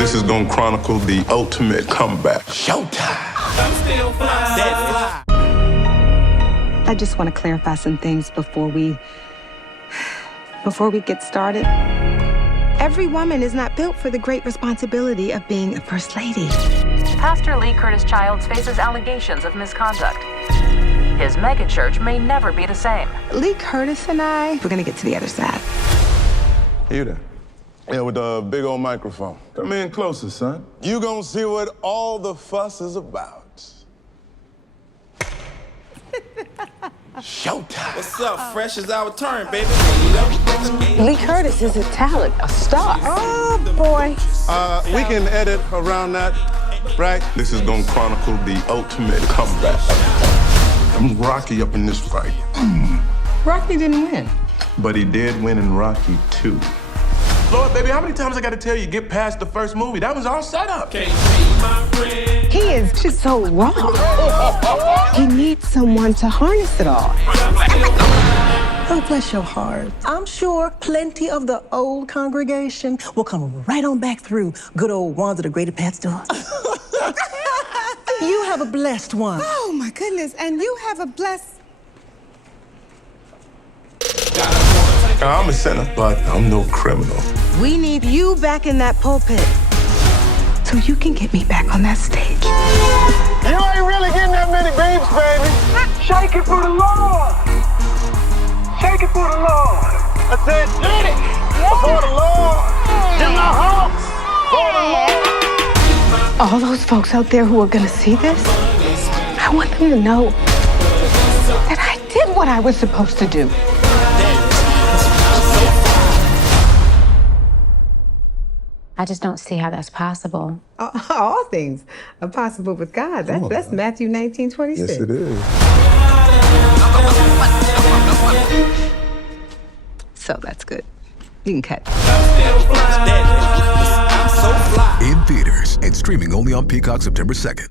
This is gonna chronicle the ultimate comeback. Showtime. I'm still fly. I just want to clarify some things before we get started. Every woman is not built for the great responsibility of being a first lady. Pastor Lee Curtis Childs faces allegations of misconduct. His megachurch may never be the same. Lee Curtis and we're gonna get to the other side. You there? Yeah, with the big old microphone. Come in closer, son. You gonna see what all the fuss is about. Showtime. What's up? Fresh is our turn, baby. Lee Curtis is a talent, a star. Oh, boy. We can edit around that, right? This is gonna chronicle the ultimate comeback. I'm Rocky up in this fight. Rocky didn't win. But he did win in Rocky 2. Lord, baby, how many times I gotta tell you, get past the first movie? That was all set up. Can't be my friend. He is just so wrong. He needs someone to harness it all. Oh, bless your heart. I'm sure plenty of the old congregation will come right on back through good old Wands of the Greater Pat's door. You have a blessed one. Oh, my goodness. And you have a blessed... I'm a sinner, but I'm no criminal. We need you back in that pulpit so you can get me back on that stage. You ain't really getting that many babes, baby. Shake it for the Lord. Shake it for the Lord. I said, get it for the Lord. Give my heart for the Lord. All those folks out there who are going to see this, I want them to know that I did what I was supposed to do. I just don't see how that's possible. All things are possible with God. That's Matthew 19:26. Yes, it is. So that's good. You can cut. I'm so fly. In theaters and streaming only on Peacock September 2nd.